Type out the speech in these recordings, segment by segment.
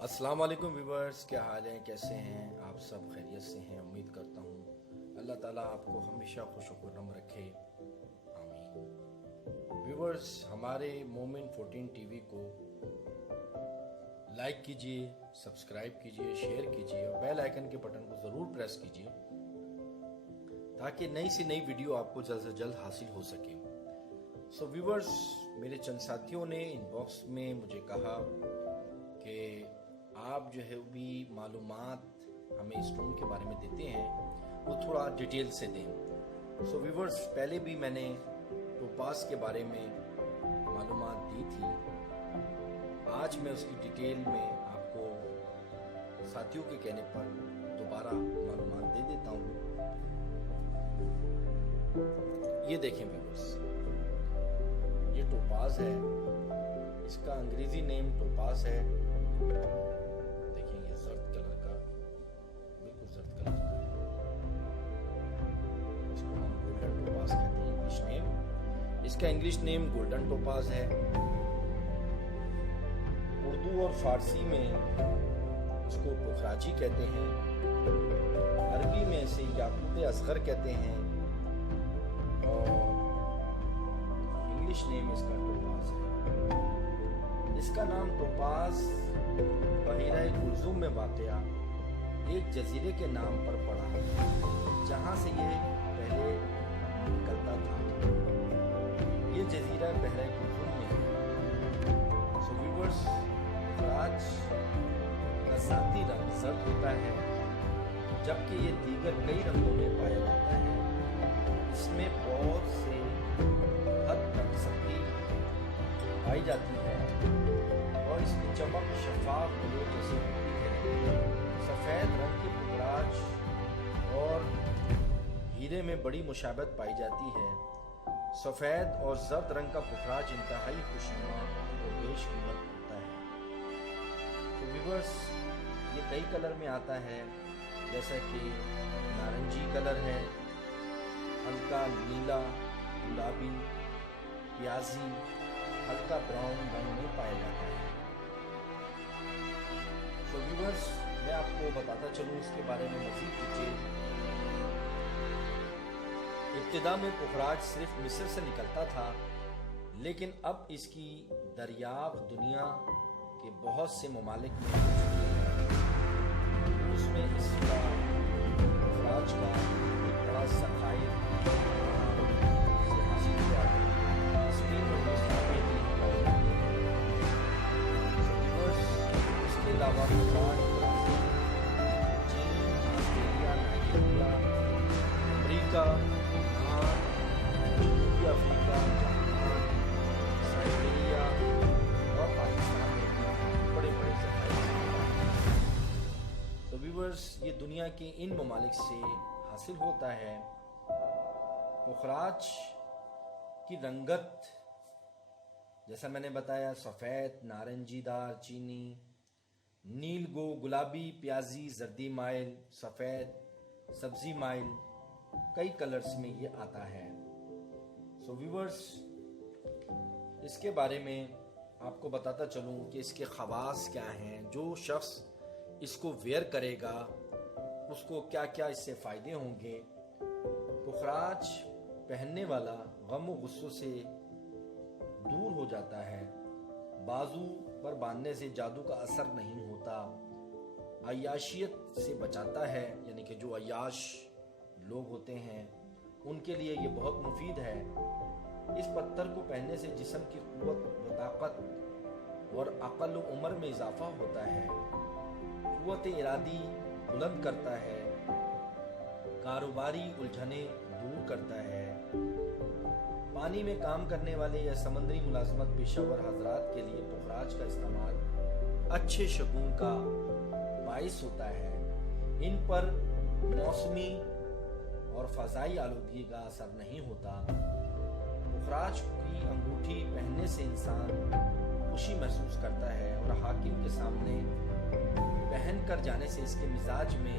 السلام علیکم ویورز، کیا حال ہیں؟ کیسے ہیں آپ؟ سب خیریت سے ہیں؟ امید کرتا ہوں اللہ تعالیٰ آپ کو ہمیشہ خوش و خرم رکھے، آمین۔ ویورز، ہمارے مومن 14 ٹی وی کو لائک کیجئے، سبسکرائب کیجئے، شیئر کیجئے اور بیل آئیکن کے بٹن کو ضرور پریس کیجئے تاکہ نئی سے نئی ویڈیو آپ کو جلد سے جلد حاصل ہو سکے۔ ویورز، میرے چند ساتھیوں نے ان باکس میں مجھے کہا کہ آپ جو ہے بھی معلومات ہمیں اس روم کے بارے میں دیتے ہیں وہ تھوڑا ڈیٹیل سے دیں۔ ویورز، پہلے بھی میں نے ٹوپاز کے بارے میں معلومات دی تھی، آج میں اس کی ڈیٹیل میں آپ کو ساتھیوں کے کہنے پر دوبارہ معلومات دے دیتا ہوں۔ یہ دیکھیں ویورز، یہ ٹوپاز ہے، اس کا انگریزی نیم ٹوپاز ہے۔ دیکھیں یہ زرد کلر کا، بالکل زرد کلر کا ہے، اس کو ہم گولڈن ٹوپاز کہتے ہیں انگلش نیم۔ اس کا انگلش نیم گولڈن ٹوپاز ہے۔ اردو اور فارسی میں اس کو پخراجی کہتے ہیں، عربی میں اسے یاقوت اصغر کہتے ہیں اور انگلش نیم اس کا ٹوپاز ہے۔ اس کا نام ٹوپاز بحیرہ کلثوم میں واقع ایک جزیرے کے نام پر پڑا جہاں سے یہ پہلے نکلتا تھا۔ یہ جزیرہ بحیرہ کلثوم میں ہے۔ ویورز، پخراج کا ذاتی رنگ زرد ہوتا ہے جبکہ یہ دیگر کئی رنگوں میں پایا جاتا ہے۔ اس میں بہت سے حد تک سختی پائی جاتی ہے اور اس کی چمک شفاف گلو جیسے ہوتی ہے۔ سفید رنگ کی پخراج اور ہیرے میں بڑی مشابہت پائی جاتی ہے۔ سفید اور زرد رنگ کا پخراج انتہائی خوشنما اور بیش قیمت ہوتا ہے۔ ویورز، یہ کئی کلر میں آتا ہے، جیسا کہ نارنجی کلر ہے، ہلکا نیلا، گلابی، پیازی، ہلکا براؤن رنگ میں پایا جاتا ہے۔ ویورز، میں آپ کو بتاتا چلوں اس کے بارے میں مزید ڈیٹیل۔ ابتدا میں پخراج صرف مصر سے نکلتا تھا، لیکن اب اس کی دریافت دنیا کے بہت سے ممالک میں ہو چکی ہے۔ اس میں اس کا پخراج کا ایک بڑا ذخائر سے حاصل ہوا ہے۔ اسپین اور مصر میں اس کے علاوہ پخراج چین، آسٹریلیا، نائجیریا، امریکا، یونان، جنوبی افریقہ، جاپان، سائبیریا اور پاکستان میں بھی بڑے بڑے ذخائر سے ملا ہے۔ ویورز، یہ دنیا کے ان ممالک سے حاصل ہوتا ہے۔ پخراج کی رنگت جیسا میں نے بتایا، سفید، نارنجی دار، چینی، نیل گو، گلابی، پیازی، زردی مائل، سفید، سبزی مائل، کئی کلرز میں یہ آتا ہے۔ ویورز، اس کے بارے میں آپ کو بتاتا چلوں کہ اس کے خواص کیا ہیں۔ جو شخص اس کو ویئر کرے گا اس کو کیا کیا اس سے فائدے ہوں گے۔ پخراج پہننے والا غم و غصوں سے دور ہو جاتا ہے، بازو پر باندھنے سے جادو کا اثر نہیں ہوتا، عیاشیت سے بچاتا ہے، یعنی کہ جو عیاش لوگ ہوتے ہیں ان کے لیے یہ بہت مفید ہے۔ اس پتھر کو پہننے سے جسم کی قوت و طاقت اور عقل و عمر میں اضافہ ہوتا ہے، قوت ارادی بلند کرتا ہے، کاروباری الجھنیں دور کرتا ہے۔ پانی میں کام کرنے والے یا سمندری ملازمت پیشہ ور حضرات کے لیے پخراج کا استعمال اچھے شگون کا باعث ہوتا ہے۔ ان پر موسمی اور فضائی آلودگی کا اثر نہیں ہوتا۔ پخراج کی انگوٹھی پہننے سے انسان خوشی محسوس کرتا ہے اور حاکم کے سامنے پہن کر جانے سے اس کے مزاج میں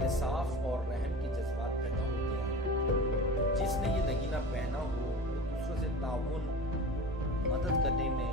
انصاف اور رحم کے جذبات پیدا ہوتے ہیں۔ جس نے یہ نگینہ پہنا ہو وہ دوسروں سے تعاون، مدد کرنے میں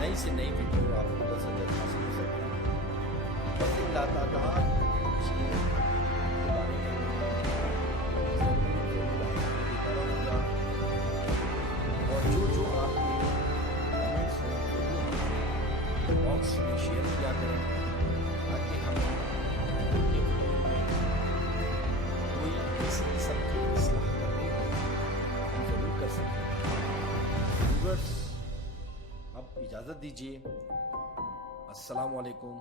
نئی سے نئی ویڈیو آپ کو جلد سے جلد حاصل ہو سکے. بس اللہ تعالیٰ اس کے بارے میں ضرور آپ کو دیتا رہوں گا. اور جو آپ کے کمنٹس ہیں وہ بھی ہم باکس میں شیئر کیا کریں تاکہ ہم کے ویڈیو میں کوئی کسی قسم کی اصلاح کرنے کو ہم ضرور کر سکیں. ویورز اب اجازت دیجیے. السلام علیکم.